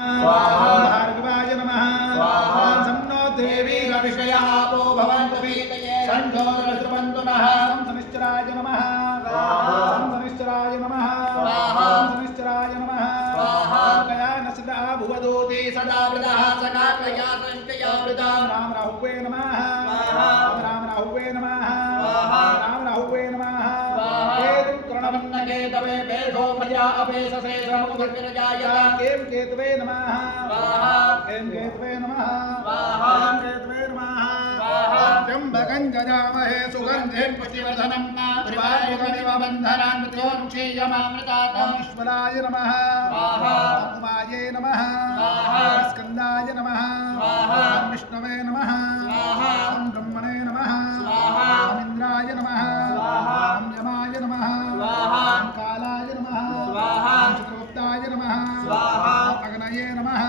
भार्गवाय नमः सन्नो देवी रविषयापो भवन्तु पीतये सन्धोरश्रुवन्तु नः शनिश्चराय नमः शनिश्चराय नमः शनिश्चराय नमः कयानसिदा भुवदूति सदा वृदः सदा कया संकया वृदा राम राहुवे नमः राम राहुवे नमः राम राहुवे नमः केतु कर्णवन्नके तवे पेशो मया अपेशसे समुद्रविरजाय केम केतवे नमः केम केतवे नमः केम केतवे नमः त्र्यंबकं जजामहे सुगन्धिं पुष्टिवर्धनं त्रिवायुगमिव बन्धनान् मृत्योर्मुक्षीयमामृतात् ईश्वराय नमः उमाये नमः स्कन्दाय नमः विष्णवे नमः ब्रह्मणे नमः इन्द्राय नमः यमाय नमः कालाय नमः चित्रगुप्ताय नमः अग्नये नमः